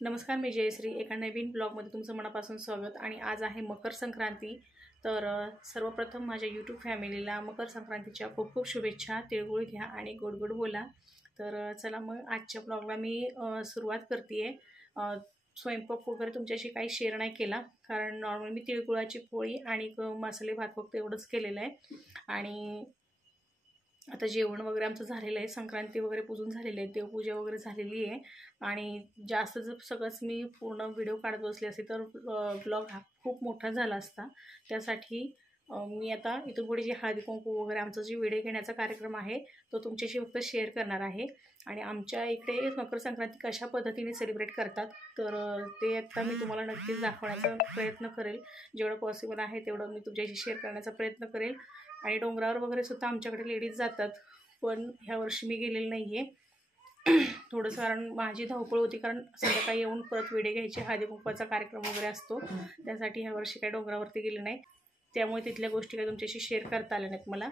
नमस्कार, मी जयश्री. एका नवीन ब्लॉगमध्ये तुमचं मनापासून स्वागत. आणि आज आहे मकर संक्रांती. तर सर्वप्रथम माझ्या यूट्यूब फॅमिलीला मकर संक्रांतीच्या खूप खूप शुभेच्छा. तिळगुळ घ्या आणि गोड गोड बोला. तर चला मग आजच्या ब्लॉगला मी सुरुवात करते आहे. स्वयंपाक वगैरे तुमच्याशी काही शेअर नाही केला, कारण नॉर्मल मी तिळगुळाची पोळी आणि मसाले भात फक्त एवढंच केलेलं आहे. आणि आता जेवण वगैरे आमचं झालेलं आहे. संक्रांती वगैरे पूजून झालेली आहे, देवपूजा वगैरे झालेली आहे. आणि जास्त जर सगळंच मी पूर्ण व्हिडिओ काढत बसले असते तर ब्लॉग हा खूप मोठा झाला असता. त्यासाठी मी आता इथून पुढे जे हळदी कुंकू वगैरे आमचं जे व्हिडिओ घेण्याचा कार्यक्रम आहे तो तुमच्याशी फक्त शेअर करणार आहे. आणि आमच्या इकडे मकर संक्रांती कशा पद्धतीने सेलिब्रेट करतात तर ते आता मी तुम्हाला नक्कीच दाखवण्याचा प्रयत्न करेल. जेवढं पॉसिबल आहे तेवढं मी तुमच्याशी शेअर करण्याचा प्रयत्न करेल. आणि डोंगरावर वगैरे सुद्धा आमच्याकडे लेडीज जातात, पण ह्या वर्षी मी गेलेली नाही आहे. थोडंसं कारण माझी धावपळ होती, कारण संध्याकाळी येऊन परत वेडे घ्यायचे, हळदी कुंकवाचा कार्यक्रम वगैरे असतो. त्यासाठी ह्या वर्षी काही डोंगरावरती गेले नाही, त्यामुळे तिथल्या गोष्टी काही तुमच्याशी शेअर करता आल्या नाहीत मला.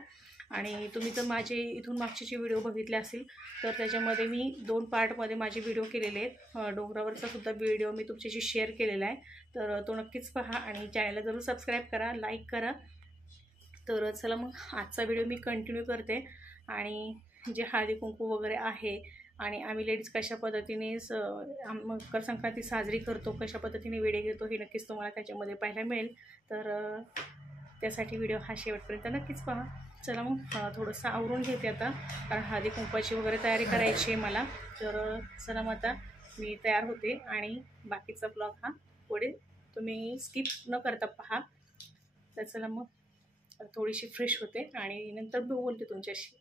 आणि तुम्ही जर माझे इथून मागचे व्हिडिओ बघितले असेल तर त्याच्यामध्ये मी 2 पार्टमध्ये माझे व्हिडिओ केलेले आहेत. डोंगरावरचा सुद्धा व्हिडिओ मी तुमच्याशी शेअर केलेला आहे, तर तो नक्कीच पहा आणि चॅनलला जरूर सबस्क्राईब करा, लाईक करा. तर चला मग आजचा व्हिडिओ मी कंटिन्यू करते. आणि जे हळदी कुंकू वगैरे आहे आणि आम्ही लेडीज कशा पद्धतीने मकर संक्रांती साजरी करतो, कशा पद्धतीने वेडे घेतो, हे नक्कीच तुम्हाला त्याच्यामध्ये पाहायला मिळेल. तर त्यासाठी व्हिडिओ हा शेवटपर्यंत नक्कीच पहा. चला मग थोडंसं आवरून घेते आता, कारण हळदी कुंकवाची वगैरे तयारी करायची आहे मला. तर चला मग आता मी तयार होते आणि बाकीचा ब्लॉग हा पुढे तुम्ही स्किप न करता पहा. तर चला मग थोडीशी फ्रेश होते आणि नंतर बोलते तुमच्याशी.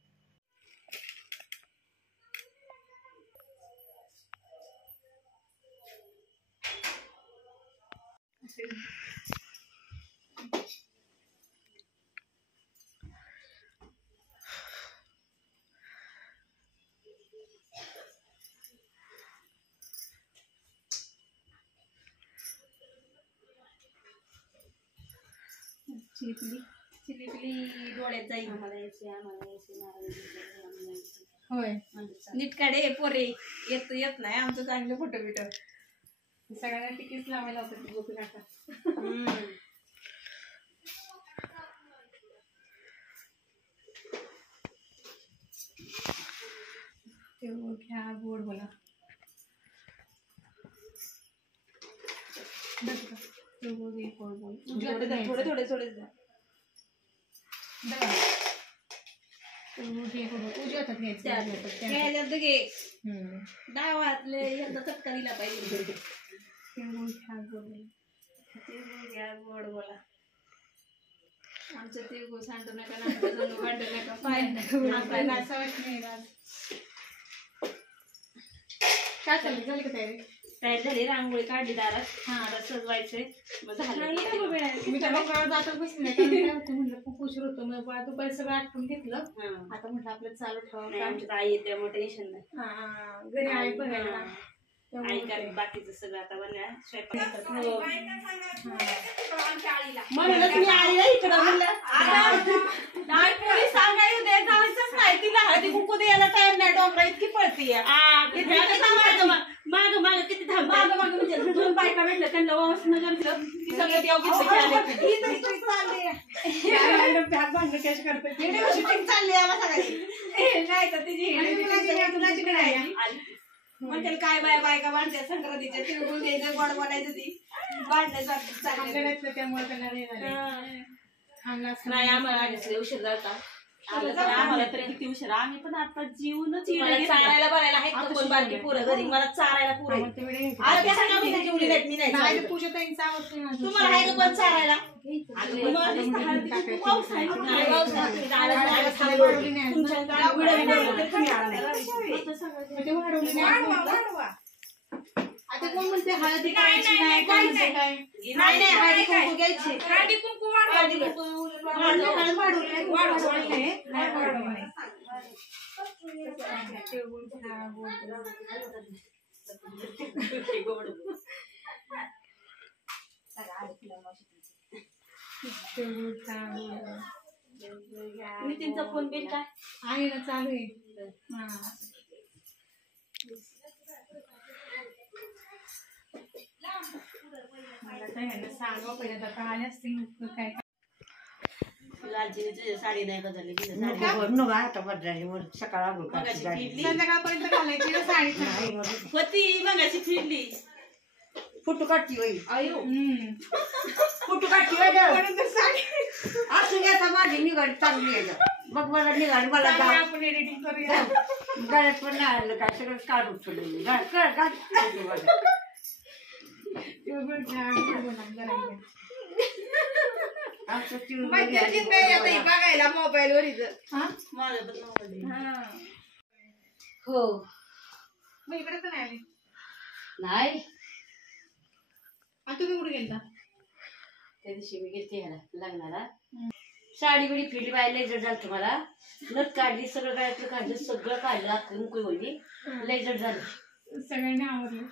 चिलिपिली डोळ्यात जाईल. होय, नीट काढे पोरे, येत नाही आमचं चांगलं फोटो बिटो. सगळ्यांना तिकीट लावायला होतं गोपी काका. घ्या गोड बोला. थोडे थोडे थोडे डावातले यंदा चटका दिला पाहिजे. गोड बोला. आमचं तिळगुळ सांडू नका, नांदू नका, पाय काय चालली? झाली का तयारी? तयार झाली, रांगोळी काढली दारात. आता सजवायचंय. मग झालं मी तर डोंगरावर जातच बसली नाही, कारण काय होतं म्हणलं खूप उशीर होतो. मग दुपारी सगळं आटपून घेतलं. आता म्हटलं आपलं चालू ठेवावं. आमच्या आई येते त्यामुळे टेन्शन नाही. घरी आई बघायला आई काय बाकीचं सगळं आता बनवा स्वयंपाक. म्हणूनच मी आईला इकडं म्हणलं सांगायला दे, जायचंच नाही तिला. हळदी कुंकू द्यायला टाइम नाही, डोंगरा इतकी पळती. माग माग किती थांब, माग माग म्हणजे 2 बायका भेटलं त्यांना नगर दिलं ती सगळं देव घेतलं. शूटिंग चालली नाही तर तिची म्हणते काय बायका बांधते संक्रांतीच्या तिळगुळ द्यायचं, गोड बोलायचं, ती बांधण्यासाठी त्यामुळे नाही. आम्हाला उशीर जाता, आम्हाला तर किती उशीर. आम्ही पण आता जीवनच चारायला बघायला आहेत कोण बारकी पोरं घरी, मला चारायला पुरे. तुम्हाला आहे का पण चारायला? आता कोण म्हणते हळदी करायची नाही, हळदी कुंकू घ्यायची. हळदी कुंकू नितीनचा फोन बिल काय आहे ना, चालू आहे. आता ह्यांना सांगा पहिल्यांदा आता आले असतील काय लालची तुझी साडी नाही बदलली तिथं सकाळ संध्याकाळपर्यंत घालायची ना साडी होती मगाशी फिरली फोटो काढती बाई अयो फोटो काढती बाई म्हणून तर साडी असं घ्यायचा माझी निघाडी चांगली आहे मग मला निघाडी मला चांगली आपण एडिटिंग करूया गळ्यात पण नाही आलं काय सगळं काढून ठेवलं बघायला मोबाईल वर माझं पण नव्हतं. हो मग इकडे तर नाही आले नाही आणि तुम्ही कुठे गेलता त्या दिवशी मी गेलते ह्याला लग्नाला साडी बिडी फिरली बाय लेजर झालं मला नथ काढली सगळं गळ्यातलं काढलं सगळं काढलं अख्खी मुकळी होती लेजर झालं सगळ्यांनी आवडलं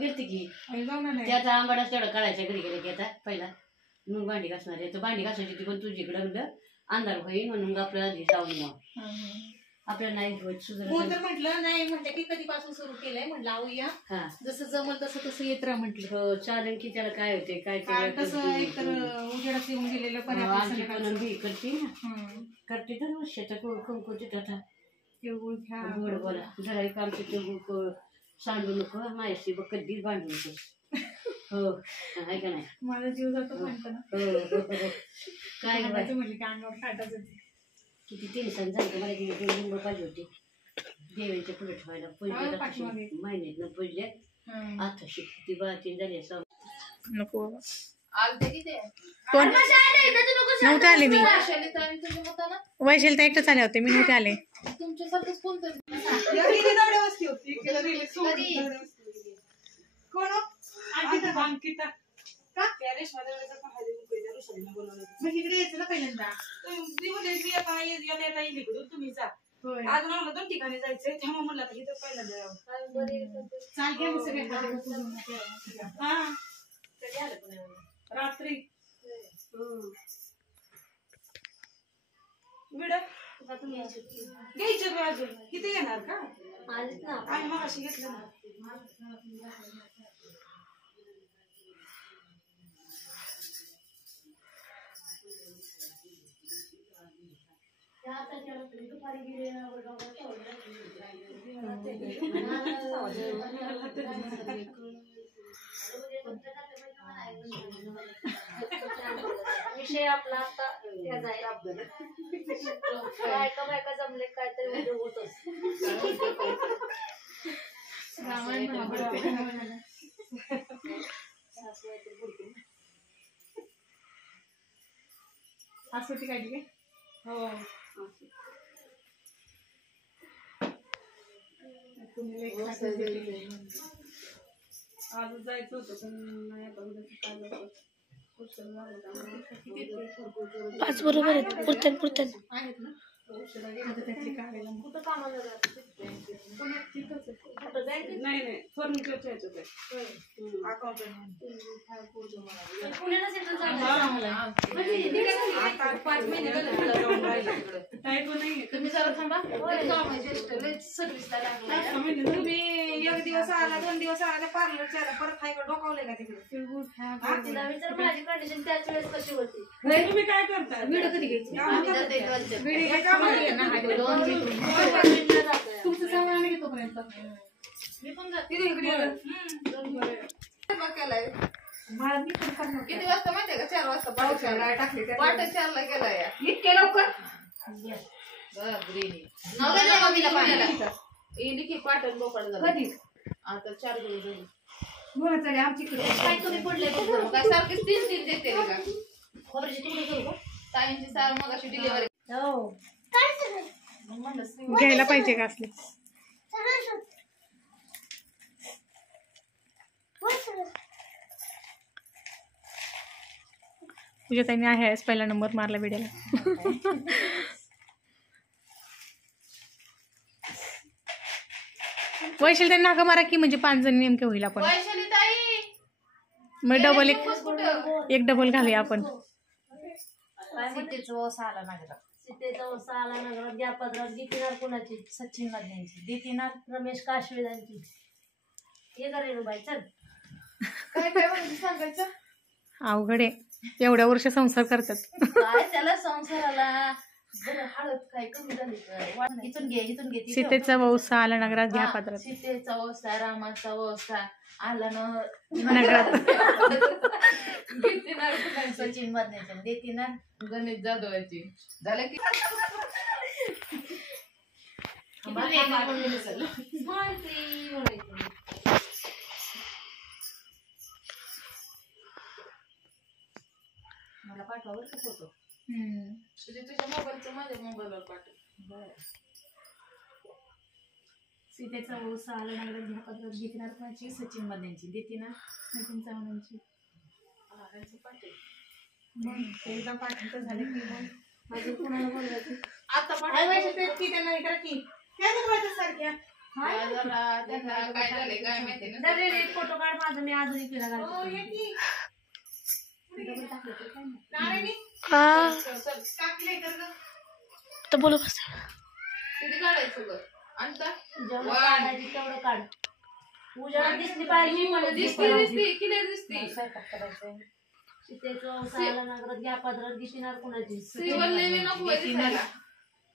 गेलते की जाऊन आलाय त्याचा आंबाडाच तेवढा काढायचा घरी गेले की आता पहिला मग भांडी घासणार आहे तर भांडी घासायची ती पण तुझीकडं म्हणलं अंधार होईल म्हणून आपल्याला आधी जाऊन मग आपल्याला नाही होत हो तर म्हटलं नाही म्हणते की कधीपासून सुरू केलंय म्हटलं आऊया हा जसं जमल तसं तसं येत राहा म्हटलं हो चालेल की त्याला काय होते काय तसं एक तर उजेडात येऊन गेलेलं आमची पण पर्यंत बी करते ना करते तर वर्षाचा कुंकुचे आता तिळगुळ घ्या गोड बोला जरा एक आमचं तिळगुळ सांडू नको माझ्याशी बघ कधीच बांधू नको हो आहे का नाही माझा जीव जातो म्हणतो ना हो काय म्हणायचं म्हटलं की अंगावर काटाच येते किती टेन्शन झालं मला किती लिंब पाहिजे होती देवीच्या पुढे ठेवायला पाठीमागे. महिन्यात पुजले आता शिकती बाती झाली असं नको कोण नव्हते आले मी वैशाली तर एकटंच आले होते मी नव्हते आले इकडे यायचं ना पहिल्यांदा तुम्ही जा अजून आम्हाला 2 ठिकाणी जायचंय तेव्हा म्हणलं तर इथं पहिल्यांदा चाल घ्या मग सगळ्यांना हा कधी आलं पण रात्री घ्यायचं अजून किती येणार का आणि मग अशी घेतलं ना विषय आपला आता बायका बायका जमले काय तरी होतच असं ती काढली काय हो आज जायचं होतं पण नाही आता उद्या काय पाच बरोबर आहेत पुरतन आहेत ना आता त्यातली काढायला कुठं कामाला नाही फर्निचरच्या ह्याच्यात अकाउंट पुण्याला सेटल तुम्ही जरा थांबा तुम्ही एक दिवस आला 2 दिवस आला पार्लरच्या परत हायकडे डोकावले का तिकडे माझी कंडिशन त्याच वेळेस कशी होती तुम्ही काय करता व्हिडिओ कधी घ्यायची तुमचं सामान घेतो पर्यंत मी पण जाते किती वाजता माहितीये का 4 वाजता पाठ 4 ला गेलाय इतके लवकर की पाटण बोकड झालं आता 4 दिवस झाले बोला चालेल आमच्याकडे काय कमी पडलंय बघ काय सारखे 3 देते का खबरची तुकडे करू का ताईंची सार मग अशी डिलिव्हरी हो घ्यायला पाहिजे का असले तुझ्या ताईने आहे पहिला नंबर मारला व्हिडिओला वैशाली त्यांनी नाका मारा की म्हणजे 5 जण नेमके होईल आपण वैशाली ताई मग डबल एक डबल घालूया आपण सीतेचा वसा आला नगरात या पदरात देतीनार कोणाची सचिन मधल्यांची देतीनार रमेश काशवेदांची हे करे बाई चल काय काय म्हणजे सांगायचं. अवघड आहे, एवढ्या वर्ष संसार करतात. काय त्याला संसाराला बरं हळद काय कमी झाली का? इथून घे इथून घे ती ठेव. सीतेचा वौसा आला नगरात घ्या हा, पात्रात. सीतेचा वसा रामाचा वसा आला ना नगरात. सचिन मधण्याच्या देते ना गणेश जाधवाची झालं की मला पाठवा बरं का फोटो. तुझ्या मोबाईलचं माझ्या मोबाईलवर पाठव. सीतेचा वौसा आला नगरात घ्या पात्रात घेणार कोणाची? सचिन मधण्याची देते ना नितीन चव्हाणांची. त्यांचं पाठव. मग एकदा पाठांतर झालं की मग अजून कोणाला बोलायचं? आता पाठव की त्यांना हे करा की काय बोलायचं सारख्या. जरा त्यांना काय झालंय काय माहिती ना. फोटो काढ माझा, मी अजून इकडे हो, ये की. नारायणी, हा चल, टाकलंय तर गं. तर बोलू बस. किती काढायचं गं? आणता? जेवढं काढायची तेवढं काढ. उजाळा दिसली पाहिजे मला दिसती दिसती क्लिअर दिसती. सीतेचं वसाला नगरात घ्या पात्रात घेणार कोणाची? सिवल नेहमी नको आहे दिसायला.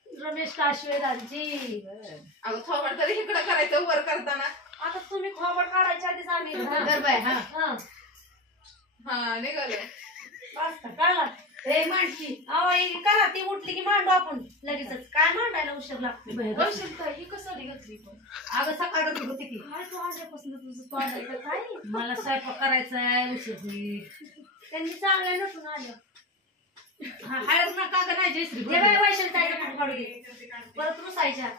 रमेश काशवेदांची. अगं थोबड तरी इकडं करायचं वर करताना. आता तुम्ही खोबड काढायच्या आधीच आम्ही तर बाय हा हा हा निघालं. बस कळला. हे मांडकी अहो ही करा, ती उठली की मांडू आपण लगेचच. काय मांडायला उशीर लागतो? वैशाली ही कशासाठी घातली पण? अगं सकाळ होती की काय तू आल्यापासून तुझं तोंडायचं काय? मला स्वयंपाक करायचा आहे उशीर होईल. त्यांनी चांगल्या नसून आल्या. हळद नका का नाही जयश्री हे बाय वैशाली ताईचा फोटो काढू घे. परत रुसायच्या.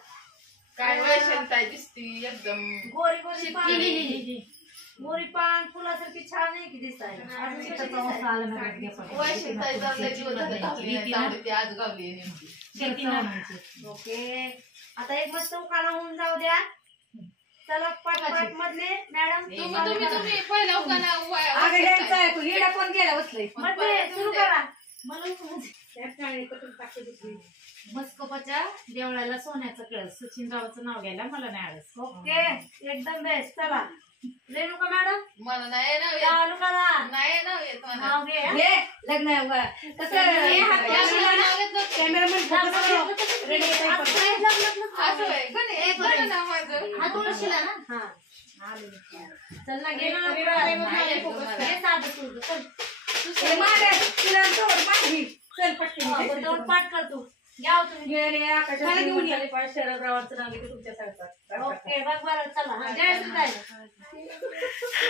काय वैशाली दिसती एकदम. गोरी गोरी पान, गोरी पान फुलासारखी छान आहे की दिसताय. अजून कशी दिसायला? वैशाली चाललंय दिवस ती आज गावली नेमकी. ओके, आता एक मस्त उखाणा होऊन जाऊ द्या. चला पाठ मधले मॅडम तुम्ही पहिला उखाणा अगं ह्यांचं ऐकू हिडा कोण गेला बसलंय मध्ये सुरू करा. मस्कोपाच्या देवळाला सोन्याचा कळस सचिनरावाचं नाव घ्यायला मला नाही आळस. ओके, एकदम बेस्ट. चला रेणुका मॅडम मला नाही ना चालू करा. नाही ना येत मला. नाव घे. हे लग्न आहे उभा. कसं कॅमेरामॅन असं आहे गणे ना माझं. हा तुळशीला ना. हा चल ना घे ना. हे साधं तुझं. चल चल पटकन तेवढं पाठ करतो. घ्या तुम्ही. शरदरावांचं नाव घेते तुमच्या सरकार. ओके बघ बरं. चला हा, जय श्रीताई.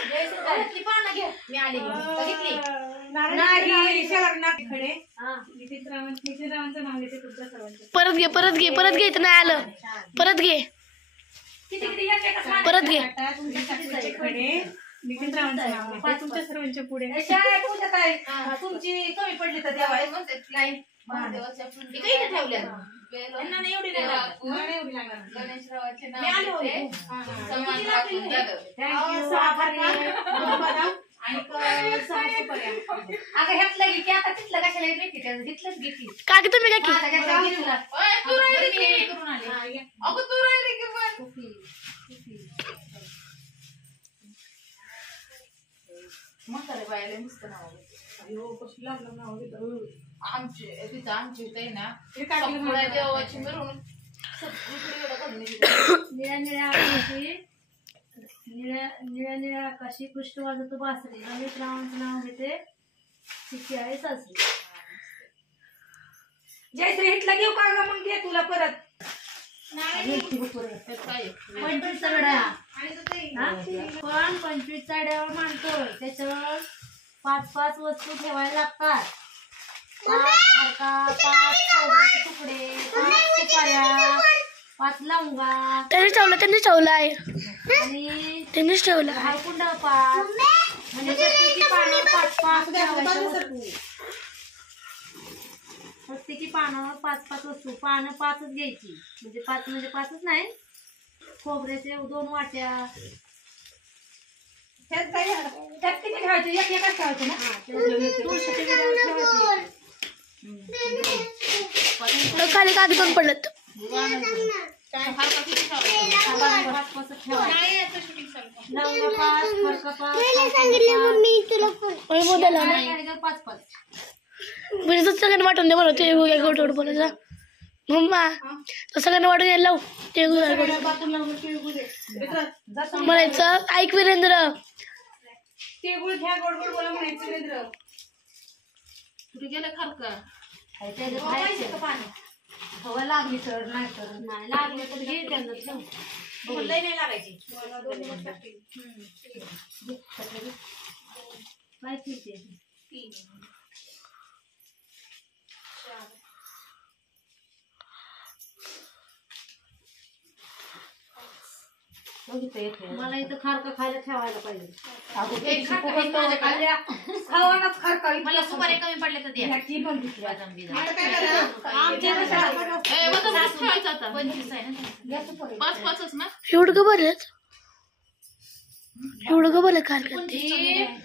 जय श्रीताई. ती पानं घे मी आली बघितली नाही शरदनाथ खडे. हा नितीनरावांचं नाव घेते तुमच्या सर्वांचं. परत घे इथं नाही आलं. परत घे किती किती एक एकच मान. परत घे. आता तुमच्या साक्षीचे खडे नितीनरावांचं नाव घेते तुमच्या सर्वांच्या पुढे. हे शाळा पूजा ताई तुमची कमी पडली तर द्यावा. नाही महादेवाच्या ती काही नाही ठेवल्या त्यांना नाही एवढी नाही लागत. मला एवढी लागणार. गणेशरावाचे मी आले नाव होते. घेते. समान वाटून झालं. सहा सुपाऱ्या. अगं ह्यातलं घे की आता तिथलं कशाला घेतली त्याचं तिथलंच घेतली काकी तुम्ही काय की माझा घ्यायचा घे तुला. ओय, तू राहिली बरं, मी की? करून आले. अगं तू राहिली की पण. म्हातारे बायला मस्त नाव घेते. अयो, कसं लागलं नाव घेतं. आमची तिथं आमची होत आहे ना हे टाकलं सगळ्या मला. देवाची मिरवणूक सगळीकडे एवढं घालून येते. निळ्या निळ्या आकाशी निळ्या निळ्या आकाशी कृष्ण वाजतो बासरी. रमेश रावांचं नाव घेते. शिकी आहे सासरी. जयश्री हिटला घेऊ का गं मग घे तुला परत. त्यात काय आहे? 25 साड्या. पण 25 साड्यावर मानतोय. त्याच्यावर 5-5 वस्तू ठेवायला लागतात. 5 फडका, 5 खोबऱ्याचे तुकडे, 5 सुपाऱ्या, 5 लवंगा त्यांनीच ठेवला आहे. आणि त्यांनीच ठेवला. हळकुंड 5. म्हणजे प्रत्येकी पानं 5-5 ठेवायच्या वस्तू. प्रत्येकी पानं 5-5 वस्तू. पानं 5च घ्यायची. म्हणजे 5 म्हणजे 5च नाही. खोबऱ्याचे 2 वाट्या. त्यात काय झालं? त्यात किती ठेवायचे एक एकच ठेवायचे ना. तुळशीच्या वेळेवर ठेवायची. खाली कागद पण पडलं. काय फार का किती खावं? 5-5 ठेवायची. नाही आता शूटिंग चालू. लवंगा 5, खरका 5, ओय मोदला ना काय 5. म्हणजे तर सगळ्यांना वाटून दे मला ते गोड गोड बोलायचं मम्मा तर सगळ्यांना वाटून यायला लावू ते म्हणायचं ऐक वीरेंद्र तिळगुळ घ्या गोड गोड बोला म्हणायचं वीरेंद्र. कुठे गेलं खरका त्याच्यात खायचं पाणी हवा लागली तर नाही तर नाही लागले तर घे त्यांना ठेव. लई नाही लागायची. काय ठेवते मला इथं खारका खायला ठेवायला पाहिजे. मला सुपारी कमी पडले तर द्या. आता काय करायचं? ठेवायचा होता 25 आहे ना 5-5च ना. एवढं का बरं एवढं का बरं खाल करते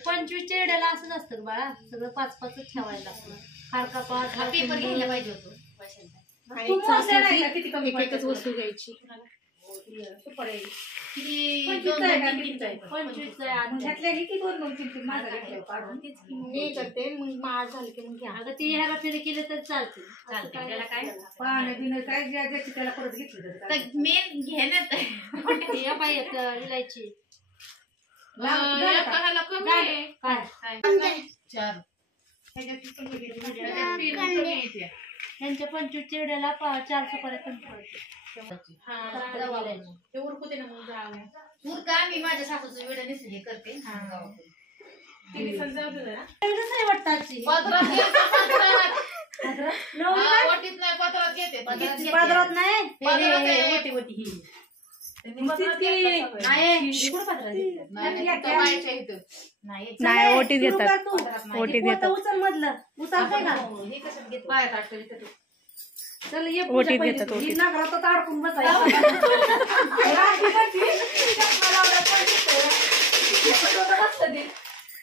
25 चेड्याला असंच असतं का बाळा सगळं 5-5 ठेवायला लागतं. खारका 5 पेपर घ्यायला पाहिजे होतो. किती कमी एकच वस्तू घ्यायची. किती 25 आहे आणि घातल्या की 2-2-3 माझा घेतल्या काढून मी करते मग माळ झाली की मग घ्या. अगं ती ह्याला फिरी केलं तर चालते. त्याला काय पाणी बिन काय ज्याची त्याला परत घेतली तर तर मेन घेण्यात या बाई एक इलायची एकाला कमी आहे. काय 4 त्यांच्या 25 चेड्याला 4 सुपाऱ्या कमी पडते. ते उरकू दे ना मग जाऊया. का मी माझ्या सासूचं वेळ हे करते. तिने समजावं तुला ना. नाही वाटतं आजची. पदरात घ्यायचं, पदरात. नवरी ओटीत नाही पदरात घेते. पदरात घेते. पादरात नाही पदरात आहे. नाही कुठं पादरात घेतलं? नाही, तो बाईच्या इथं. नाही ओटीत घेतात. ओटीत घेतात. उचल मधलं उचलते ना हे कसं घेतो? पायात अडकली तर. चल ये ओटीत घेतात, ओटीत. ही नागरात अडकून बसायचं.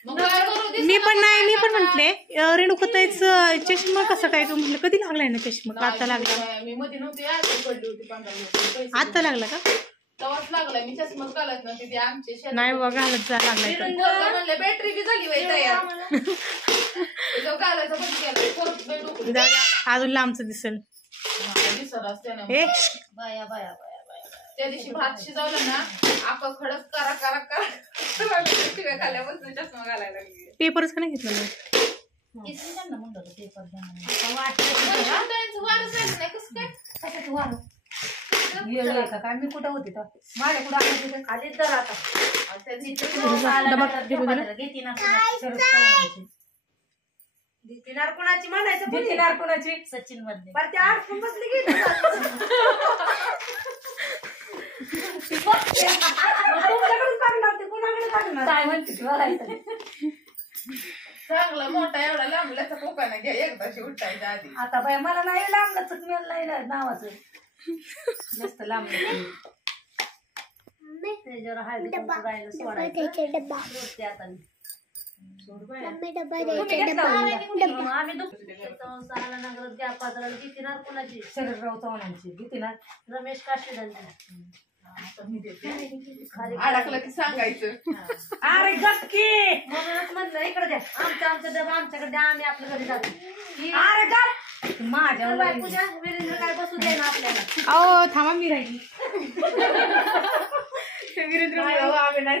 मग काय करू दे? मी पण म्हटले रेणुकाताईच चष्मा कसा काय का म्हटलं कधी लागलाय ना चष्मा का आता लागला. मी मध्ये नव्हती आज पडली होती 15 दिवस. आता लागला का तेव्हाच लागला. मी चष्माच घालत नव्हती. ते आमचे शेतात नाही बाबा घालत जा लागलाय तर. म्हणले बॅटरी बी झाली बाई तयार. तो घालायचा बंद केला. परत बाई डोकं जाऊ द्या, अजून लांबच दिसेल. दिसत असते ना. हे बाया बाया बाया बाया. त्या दिवशी भात शिजवलं ना आपण खडक करा करा करा शिव्या खाल्यापासून चष्मा घालायला लागली. पेपरच का नाही घेतलं मग? त्यांना म्हणलं होतं पेपर द्या म्हणून. वारच आहे नाही कसं काय कशाचं वारं? येडं का काय? मी कुठं होते तर माझ्या कुठं आलं तिथे खाली तर आता घेते ना दिनार कोणाची म्हणायचं दिनार कोणाची सचिन मधले. बरं ते अडकून बसली की तुमच्याकडून काढणार ते कुणाकडे काढणार काय म्हणते ती बघायचं. चांगला मोठा एवढा लांबल्याचा कोकाना घ्या एकदाशी उठायच्या आधी. आता बाय मला नाही लांबलं चकमेल नाही नावाचं जास्त लांब त्याच्यावर हळदी कुंकू राहिलं सोडायचं रोजते आता मी. तुम्ही घेतला होता? आम्ही संसाराला नगरात घ्या पात्राला कितीनार कोणाची शरीरराव चव्हाणांची कितीनार रमेश काशीदांची अडकलं की सांगायचं. अरे गपकी म्हणूनच म्हणलं इकडे द्या आमचा डबा आमच्याकडे द्या आम्ही आपल्या घरी जातो. अरे गप माझ्या बायकोच्या वीरेंद्र काय बसू दे ना आपल्याला. अहो थांबा मी राहिली. वीरेंद्र आम्ही नाही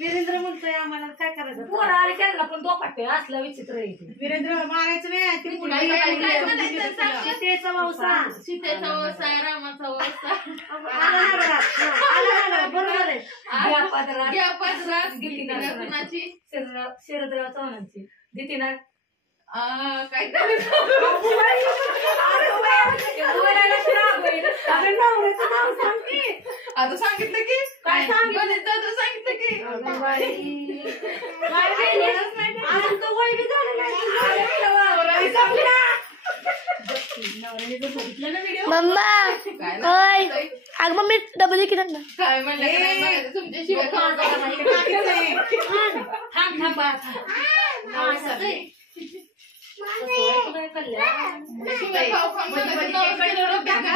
वीरेंद्र म्हणतोय आम्हाला काय करायचं पोरं आले त्यांना पण दोपाटे असलं विचित्र येते. वीरेंद्र मारायचं नाही ते पुढे सीतेचा वंसा सीतेचा व्यवसाय रामाचा व्यवसाय बरोबर आहे. घ्या पादरात घ्या पदरात कुणाची शरदराव चव्हाणांची दितीनार काय करायचं आता सांगितलं की काय सांगितलं? सांगितलं की मम्मा होय अग मम्मी डबल दे की त्यांना. काय म्हणलं तुमच्याशिवाय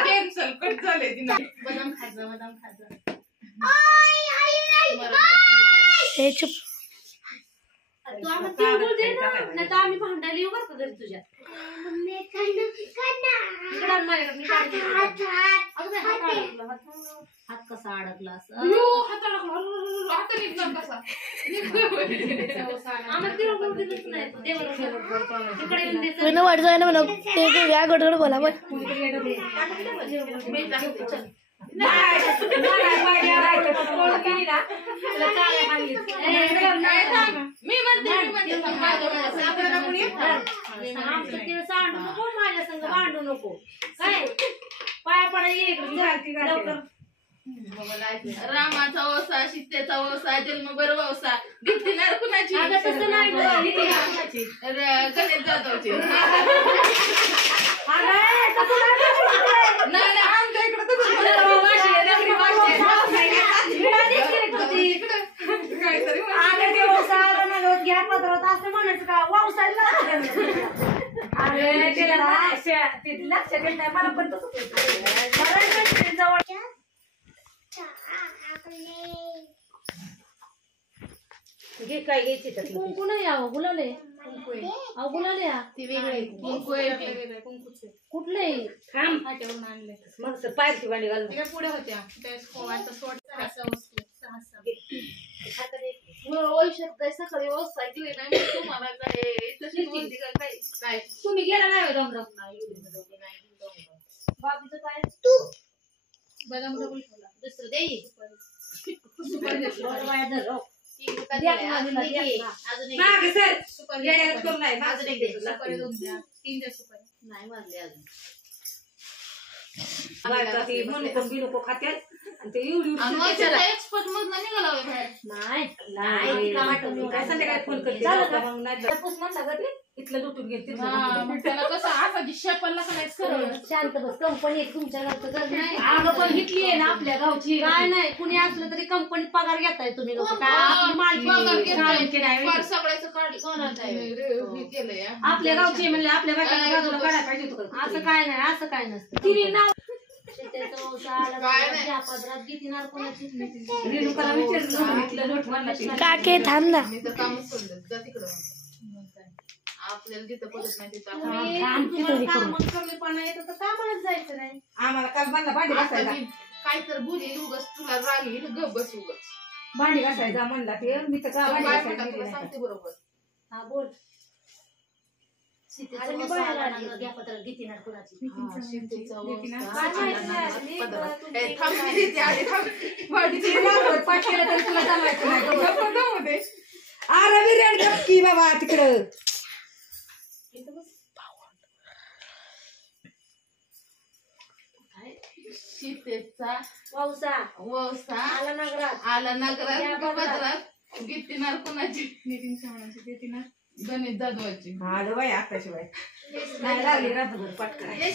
कॅन्सल कट झाले. बदाम खायचं हे चुप. तू आम्हाला तिळगुळ दे ना, नाही तर आम्ही भांडायला येऊ बरं का घरी तुझ्या. इकडं आण माझ्याकडे, मी काढते. अगं बाई, हात अडकला, हात कसा अडकला असं. आम्हाला तिळगुळ देतच नाही तू, देवाला तिकडे येऊन देत. विना वाट जाय ना म्हणा ते या गडगड बोला पण आमचं तिळ सांडू नको, माझ्या संग भांडू नको काय. पाया पडायला रामाचा वसा, सीतेचा वसा, जन्मभर वसा, घेतणार कुणाची तसं नाही गणेश जाधवची. नाही आमच्या इकडे घ्या पत्रात असं म्हणायचं का वावसायला. अरे लक्षात येत नाही मला पण तसं जवळ घे काय घ्यायची कुंकू नाही यावं गुलाले गुलाले ती वेगळी कुंकू आहे कुठले फाट्यावरून आणले मग पायची भांडी घालून त्या पुढे होत्या सकाळी व्यवस्था केली नाही तुम्हाला काय तुम्ही गेला नाही डोंगरात बाबीचं काय बदाम डबल ठेवला दुसरं देई नाही मारले अजून नको खात्यात आणि ते एक्सपर्ट मधून निघाला काय संध्याकाळी फोन करते इथलं लुटून घेते त्याला कसं आताची शेपलला काय सरळ शांत बस कंपनी तुमच्या गावचं नाही. अगं पण घेतली आहे ना आपल्या गावची काय नाही कुणी असलं तरी कंपनीत पगार घेताय तुम्ही लोक काय आपली मालकी नाही. सगळ्याचं केलंय आपल्या गावची म्हणजे आपल्या बायकांना बाजूला काढायला पाहिजे होतं. असं काय नाही असं काय नसतं तिने नाव काके थांब ना मी तर कामच सोडलं जा तिकडं आपल्याला जिथं पडत नाही तिथं जायचं नाही आम्हाला काल बांधला भांडी घासायला काय तर बोली उगस तुला राग येईल गप बस उगस भांडी घासायचा म्हणला ते मी तर का भांडी काय घासायला म्हणतात गेली तुला नाही. सांगते बरोबर हा बोल सीतेचा वसा आला ना घ्या पत्रात घेतीनार कुणाची सीतेचा वसा आला ना पत्रात ए थांब मी देते आधी थांब भाडीची लावलं, पाठ केलं तरी तुला जमायचं नाही. अरे विरण गपकी बाबा तिकडं सीतेचा वौसा वसा आला नगरात आला नगरात पत्रात घेतीनार कुणाची नितीन चव्हाणांची देतीनार गणेश जाधवाची आलं बाई आताशिवाय नाही लागली रात्रभर पाठ करायला.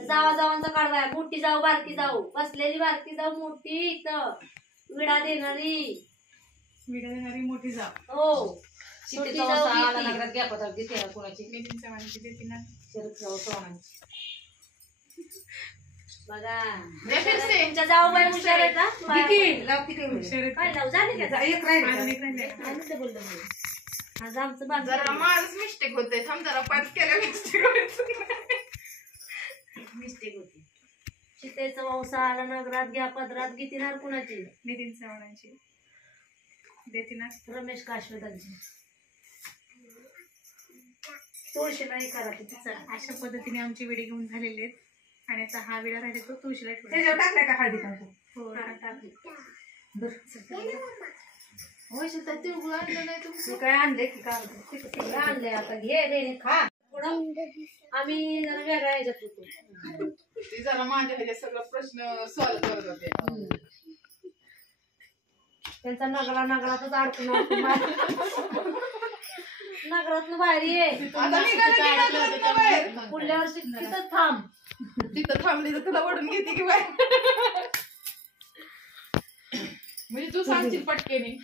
जावा जावांचा काढवाय मोठी जाऊ बारकी जाऊ बसलेली बारकी जाऊ मोठी इथं विडा देणारी विडा देणारी मोठी जाव हो सीतेचा वसा आला नगरात घ्या पत्रात घेते कोणाची नितीन चव्हाणांची देतीनार शरद चव्हाणांची. बघा रे फिरसे तुमच्या जाऊ बाई हुशार आहे का किती लाव किती वेळ? शरद काय लावू झाले का एक राहिलं अजून का? एक राहिले. आम्ही ते बोललो नाही. आज आमचं बांध जरा माझंच मिस्टेक होते थांब जरा पाच केल्या मिस्टेक होती सीतेचा वौसा आला नगरात घ्या पदरात घेतीनार कुणाची नितीन चव्हाणांची देतीनार रमेश काश्मीरांची तुळशी नाही करा किती चला अशा पद्धतीने आमची विडी घेऊन झालेले आहेत आणि आता हा विडा राहिले तो तुळशीला ठेवला त्याच्यावर टाकलाय का हळदी कुंकू? हो टाकली वैशाल तर तिळगुळ आणलं नाही तू काय आणले की काय आणले आता घे रे खा आम्ही जरा वेगळ्या ह्याच्यात होतो ती जरा माझ्या ह्याच्या सगळं प्रश्न सॉल्व करत होते त्यांचा नगरातच अडकून नगरातनं बाहेर ये आता निघालं बाहेर पुढल्या वर्षी तिथंच थांब तिथं थांबली तर तुला ओढून घेते की बाहेर म्हणजे तू सांगशील पटकेने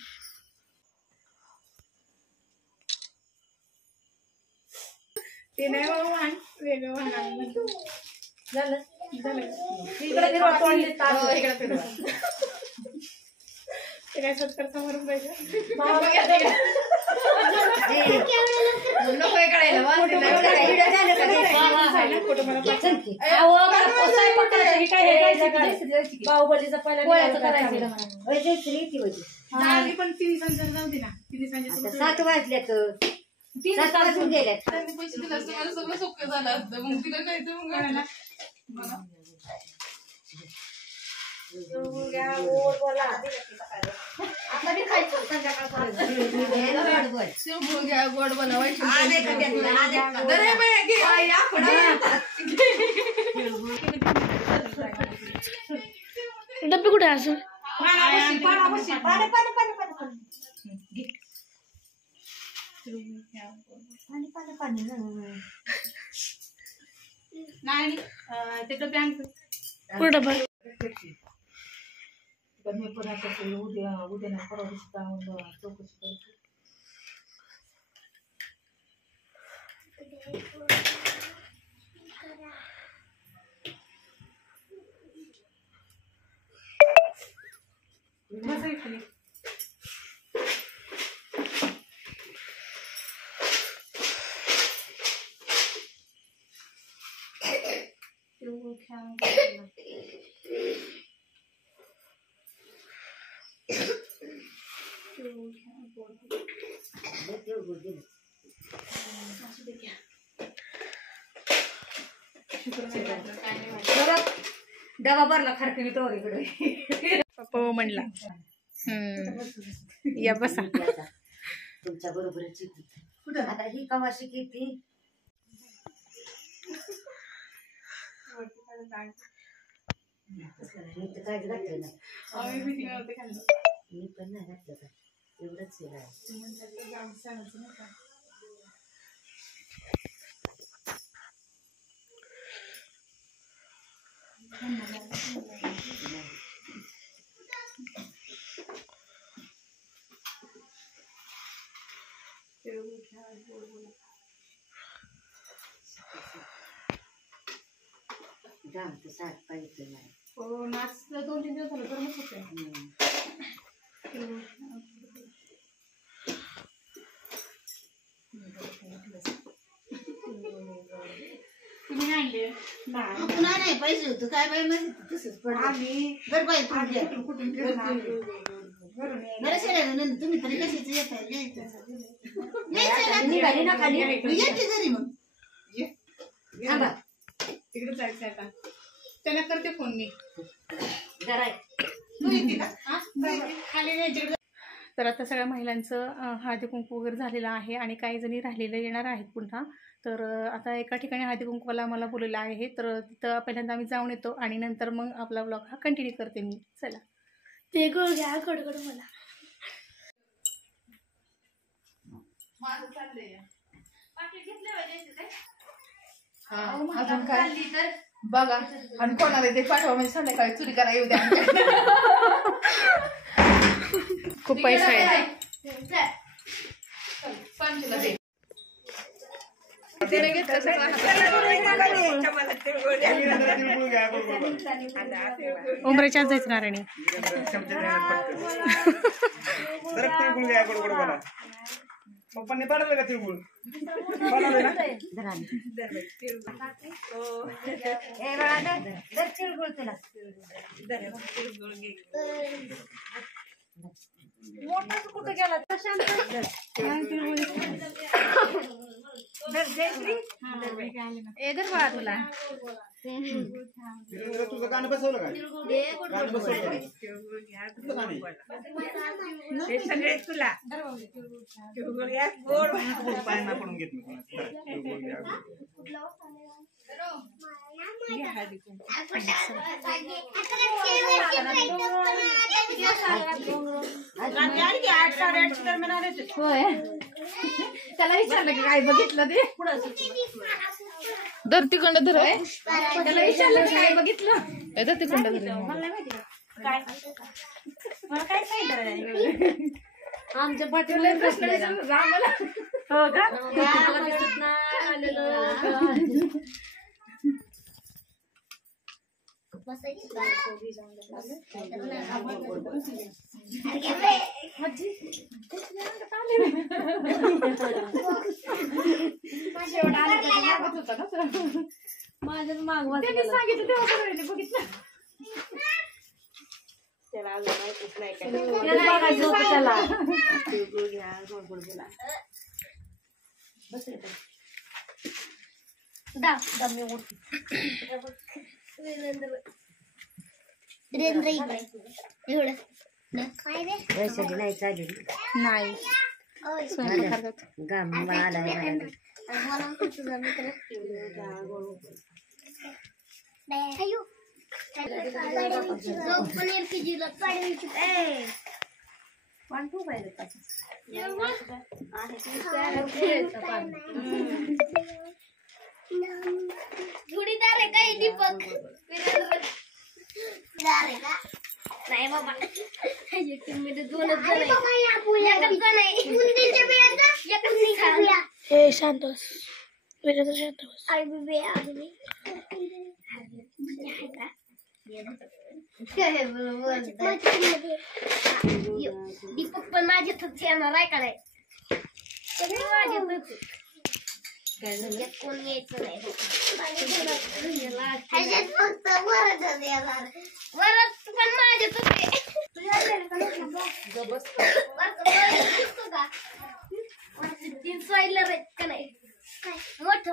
ते नाही बाबा वाहन वेगळं वाहन आम्ही म्हणतो झालं झालं इकडे फिरवा तोंड देत हो, इकडे फिरवा. काय सत्कार समारंभ आहे का? बाहुबलीचा पहिला करायचं पण तिन्ही संचार जाऊ दे ना. तिन्ही संचार 7 वाजल्यात 7 वाजून गेल्यात. त्यांनी पैसे दिले असते मला सगळं सोपं झालं असतं. मग तिला नाही तर मग मला शिवभोग घ्या, गोड बनवायची. डब्बे कुठे असं नाही ते डबे आणतो. कुठे डब्बा मी पण आता उद्या ना परवा दिवशी जाऊन चौकशी करतो. डबा भरला खरकली तो इकडे पप्पा म्हणला या बसा. तुमच्या बरोबरच येते. आता ही कवा शिकती मी तर काय घातलं नाही. मी पण नाही घातलं का एवढंच जामचं साठ पाहिजे नाही. हो नाच 2-3 दिवस झालं तर मग होते. तुम्ही आणले नाही पैसे होतो काय बाई माहिती तसंच पण आम्ही घर बाई कुठून तुम्ही तरी कशाच निघाली ना खाली येते घरी मग थांबा तिकडे जायचं आता. त्यांना करते फोन मी. जरा खाली नाही. तर आता सगळ्या महिलांचं हळदी कुंकू वगैरे झालेलं आहे आणि काही जणी राहिलेले येणार आहेत पुन्हा. तर आता एका ठिकाणी हळदी कुंकूला मला बोललेलं आहे. तर तिथं पहिल्यांदा आम्ही जाऊन येतो आणि नंतर मग आपला ब्लॉग हा कंटिन्यू करते मी. चला ते गोळ घ्या कडकड मला माझं चाललंय अजून काय बघा आणि कोणाला ते पाठवा म्हणजे संध्याकाळी चुरी करा येऊ द्या. खूप पैसा आहे. पंचला दे. उमरेच्या जायचं नारायणी. पप्पांनी पाडलं का तिळगुळ कुठं गेला तुला तुझं गाणं बसवलं काय गाणं बसवलं सगळे तुला पाय ना पडून घेत मी त्याला विचारलं की काय बघितलं ते धरतीखंड धर त्याला विचारलं की काय बघितलं धरतीखंड धर मला काय सांगितलं आमच्या पाठीला रामाला हो का माझ्याच मागवा सांगितलं तेव्हा बघितलं त्याला अजून माहितीच नाही काय तिळगुळ घ्या गोड गोड बोला नाही चालेल नाही जोडीदार आहे काय दीपक नाही बाबा मध्ये दोनच जण हे शांत बस वीरेंद्र शांत बस दीपक पण माझ्यातच येणार आहे का नाही माझ्यातच कोण यायचं नाही फक्त वरच पण माझ्यातच तीन साईडला आहेत का नाही मोठ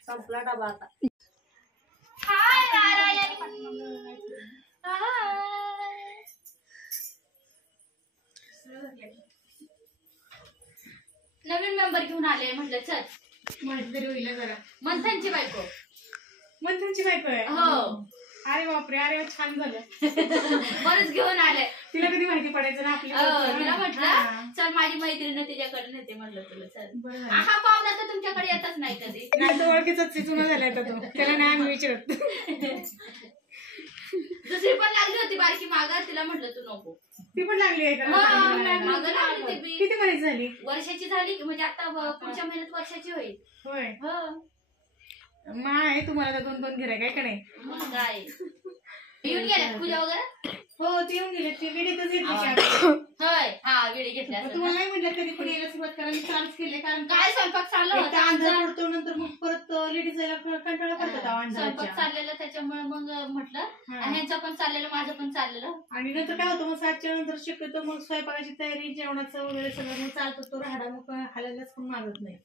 संपला डबा आता नवीन मेंबर घेऊन आले म्हटलं चल माहिती तरी होईल जरा मंथनची बायको मंथनची बायको आहे हो अरे बापरे अरे छान झालं बरंच घेऊन आले तिला कधी माहिती पडायचं ना आपली तिला म्हटलं चल माझी मैत्रीण तिच्याकडे नेते म्हणलं तुला चल बरं झालं. हा पाहुणा तर तुमच्याकडे येतच नाही कधी नाही तर ओळखीचाच चुना झालाय का तो त्याला नाही आम्ही विचारत दुसरी पण लागली होती बारकी मागा तिला म्हटलं तू नको ती पण लागली आहे हो, का मागं लागली ती बी. किती महिन्याची झाली वर्षाची झाली की म्हणजे आता पुढच्या महिन्यात वर्षाची होईल होय हो मग आहे तुम्हाला तर 2-2 गिऱ्हाईक आहे का नाही मग काय येऊन गेल्या पूजा वगैरे हो ती येऊन गेले ती विडीतच येते की आपण. होय हा विडी घेतल्या मग असेल तुम्हाला ना. नाही म्हटलं कधी कोणी यायला सुरुवात करायला चान्स केले कारण काय स्वयंपाक चालला एकदा होता अंधार आमचा. पडतो नंतर मग परत लेडीज यायला कंटाळा करतात स्वयंपाक अंधाराच्या. चाललेलं त्याच्यामुळे मग म्हटलं हा. ह्यांचं पण चाललेलं माझं पण चाललेलं आणि नंतर काय होतं मग 7च्या नंतर शक्यतो मग स्वयंपाकाची तयारी जेवणाचं वगैरे सगळं मग चालतो तो राहडा मग हालायलाच पण मागत नाही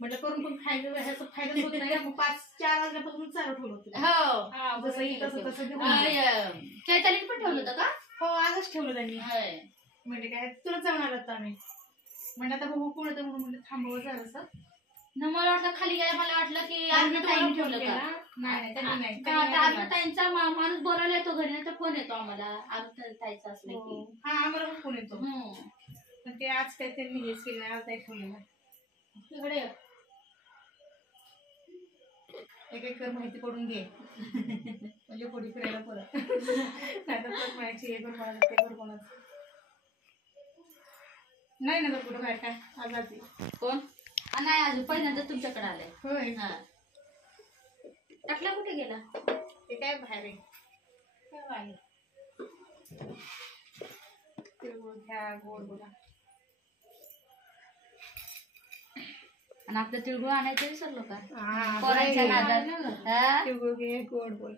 म्हटलं करून पण खायचं ह्याचा फायदाच होत नाही ना. मग 5-4 वाजल्यापासून चालू ठेवलं होतं हो जसं येईल तसं तसं घेऊन होय, गेलो. चैतालीने पण ठेवलं होतं का हो आजच ठेवलं त्यांनी होय. म्हणजे काय तुला जाऊन आलं होतं आम्ही म्हणजे आता बघू कोण येतं म्हणून म्हणजे थांबवं जरासं. न मला वाटलं खाली गेलं मला वाटलं की आम्ही अर्णताईने तुम्हाला ठेवलं फोन का केला. नाही त्यांनी नाही का आता अर्णताईंचा माणूस बोलायला येतो घरी नाही तर फोन येतो आम्हाला अर्णताईचा असले की हो. हा आम्हाला पण फोन येतो हम्म. पण ते आज काय त्यांनी हेच केलं नाही आज नाही ठेवलेलं इकडे ये. एक एक कर माहिती पडून घे म्हणजे पुढे फिरायला परत नाही तर परत म्हणायची हे कर कोणाचं ते कर कोणाचं नाही ना तर कुठं बाहेर काय आज आधी कोण नाही अजून पहिल्यांदा तुमच्याकडे आलंय होय हा टाकला कुठे गेला ते काय बाहेर आहे काय बाहेर तिळगुळ घ्या गोड बोला आणि आपलं तिळगुळ आणायचं विसरलो का हा, पोरांच्या बरं नादात हा? तिळगुळ घे गोड बोल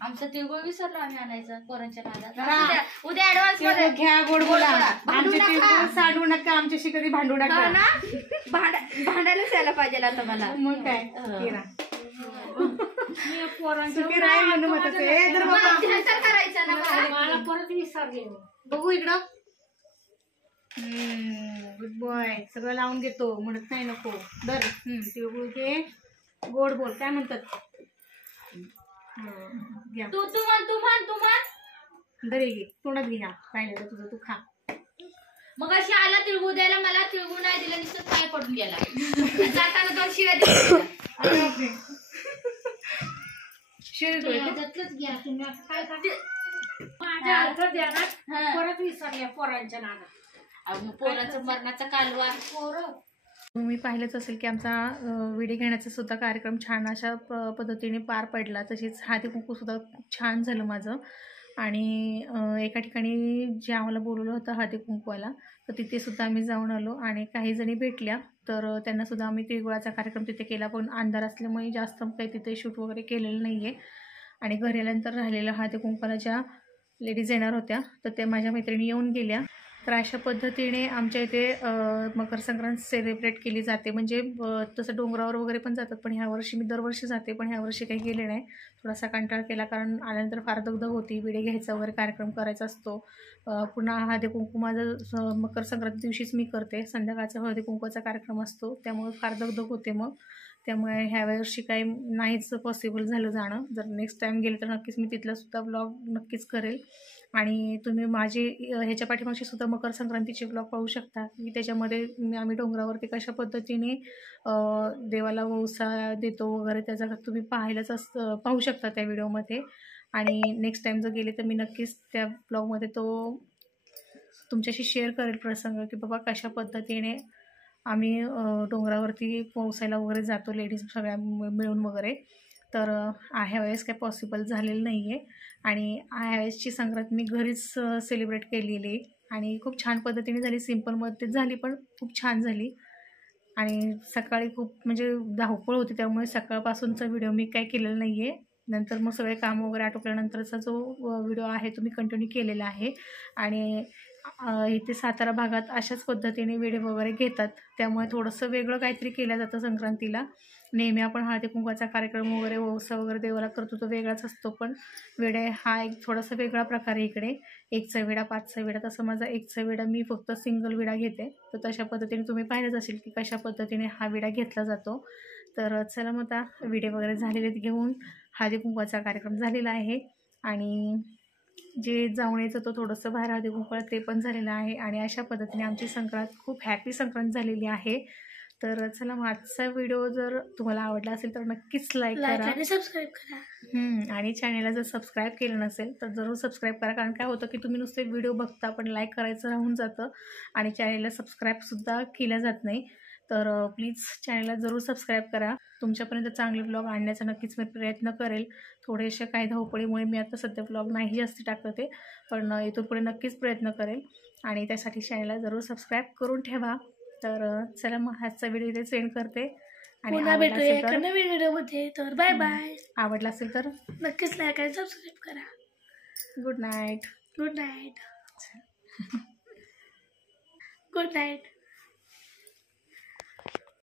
आमचं तिळगुळ विसरलो आम्ही आणायचं पोरांच्या नादात हा. उद्या ऍडव्हान्स तिळगुळ मध्ये घ्या गोड बोला भांडू आमचे नका. तिळगुळ साडू नका आमच्याशी कधी भांडू हो नका ना भांडायलाच यायला पाहिजे आता मला मग काय हा. किरा सुखी राय म्हणून म्हणत होते. ए, धर बाबा. नंतर करायचं ना मला. मला परत विसरले बघू इकडं गुड बॉय सगळं लावून घेतो म्हणत नाही नको दर तिळगुळ घे गोड बोल काय म्हणतात घ्या तू म्हण दर घे तोंडात घे घ्या राहिलेलं तुझं तू खा मग अशी आला तिळगुळ द्यायला मला तिळगुळ नाही दिला नुसतं पाय पडून गेला जाताना 2 शिव्या दिल्या त्यातलंच घ्या तुम्ही आता काय माझ्या हातात द्या ना परत विसरल्या पोरांच्या नादात पोराचं मरणाचा कालवा पोरं तुम्ही पाहिलंच असेल की आमचा विडी घेण्याचा सुद्धा कार्यक्रम छान अशा पद्धतीने पार पडला. तसेच हळदी कुंकूसुद्धा खूप छान झालं माझं. आणि एका ठिकाणी जे आम्हाला बोलवलं होतं हळदी कुंकवाला, तर तिथेसुद्धा आम्ही जाऊन आलो आणि काही जणी भेटल्या, तर त्यांनासुद्धा आम्ही तिळगुळाचा कार्यक्रम तिथे केला. पण अंधार असल्यामुळे जास्त काही तिथे शूट वगैरे केलेलं नाही आहे. आणि घरी आल्यानंतर राहिलेल्या हळदी कुंकवाला ज्या लेडीज येणार होत्या तर त्या माझ्या मैत्रिणी येऊन गेल्या. तर अशा पद्धतीने आमच्या इथे मकर संक्रांत सेलिब्रेट केली जाते. म्हणजे तसं डोंगरावर वगैरे पण जातात, पण ह्यावर्षी मी दरवर्षी जाते, पण ह्यावर्षी काही गेले नाही. थोडासा कंटाळा केला, कारण आल्यानंतर फार दगदग होती. विडे घ्यायचा वगैरे कार्यक्रम करायचा असतो. पुन्हा हळदी कुंकू माझं मकर संक्रांती दिवशीच मी करते. संध्याकाळचा हळदी कुंकूचा कार्यक्रम असतो, त्यामुळे फार दगदग होते. मग त्यामुळे ह्या वर्षी काही नाहीच पॉसिबल झालं जाणं. जर नेक्स्ट टाईम गेले तर नक्कीच मी तिथलासुद्धा ब्लॉग नक्कीच करेल. आणि तुम्ही माझे ह्याच्या पाठीमागचे सुद्धा मकर संक्रांतीचे ब्लॉग पाहू शकता की त्याच्यामध्ये आम्ही डोंगरावरती कशा पद्धतीने देवाला वौसा देतो वगैरे, त्याचा तुम्ही पाहू शकता त्या व्हिडिओमध्ये. आणि नेक्स्ट टाईम जर गेले तर मी नक्कीच त्या ब्लॉगमध्ये तो तुमच्याशी शेअर करेल प्रसंग, की बाबा कशा पद्धतीने आम्ही डोंगरावरती पोसायला वगैरे जातो लेडीज सगळ्या मिळून वगैरे. तर ह्या वेळेस काही पॉसिबल झालेलं नाही आहे. आणि ह्या वेळेसची संक्रांत मी घरीच सेलिब्रेट केलेली आणि खूप छान पद्धतीने झाली. सिम्पलमध्ये झाली पण खूप छान झाली. आणि सकाळी खूप म्हणजे धावपळ होती, त्यामुळे सकाळपासूनचा व्हिडिओ मी काय केलेला नाही आहे. नंतर मग सगळे कामं वगैरे आटोपल्यानंतरचा जो व्हिडिओ आहे तो मी कंटिन्यू केलेला आहे. आणि इथे सातारा भागात अशाच पद्धतीने विडे वगैरे घेतात, त्यामुळे थोडंसं वेगळं काहीतरी केलं जातं संक्रांतीला. नेहमी आपण हळदी कुंकवाचा कार्यक्रम वगैरे वौसा वगैरे देवाला करतो तो वेगळाच असतो, पण विडे हा एक थोडासा वेगळा प्रकार आहे इकडे. 1चा विडा 5चा विडा, तसं माझा 1चा विडा मी फक्त सिंगल विडा घेते. तर तशा पद्धतीने तुम्ही पाहिलंच असेल की कशा पद्धतीने हा विडा घेतला जातो. तर चला मग आता विडे वगैरे झालेले घेऊन हळदी कुंकवाचा कार्यक्रम झालेला आहे. आणि जे जाऊन यायचं तो थोडंसं बाहेर हळदी कुंकवाला ते पण झालेलं आहे. आणि अशा पद्धतीने आमची संक्रांत खूप हॅपी संक्रांत झालेली आहे. तर चला मग आजचा व्हिडिओ जर तुम्हाला आवडला असेल तर नक्कीच लाईक करा आणि सबस्क्राईब करा. आणि चॅनलला जर सबस्क्राईब केलं नसेल तर जरूर सबस्क्राईब करा. कारण काय होतं की तुम्ही नुसते व्हिडिओ बघता पण लाईक करायचं राहून जातं आणि चॅनलला सबस्क्राईबसुद्धा केलं जात नाही. तर प्लीज चॅनलला जरूर सबस्क्राईब करा. तुमच्यापर्यंत चांगले ब्लॉग आणण्याचा नक्कीच मी प्रयत्न करेल. थोडेसे काही धावपळीमुळे मी आता सध्या ब्लॉग नाही जास्त टाकते, पण इथून पुढे नक्कीच प्रयत्न करेल. आणि त्यासाठी चॅनलला जरूर सबस्क्राईब करून ठेवा. तर चला मग आजचा व्हिडिओ इथे सेंड करते. आणि पुन्हा भेटूया एका नवीन व्हिडिओमध्ये. तर बाय बाय. आवडला असेल तर नक्कीच लाईक आणि सबस्क्राईब करा. Good night. Good night. Good night.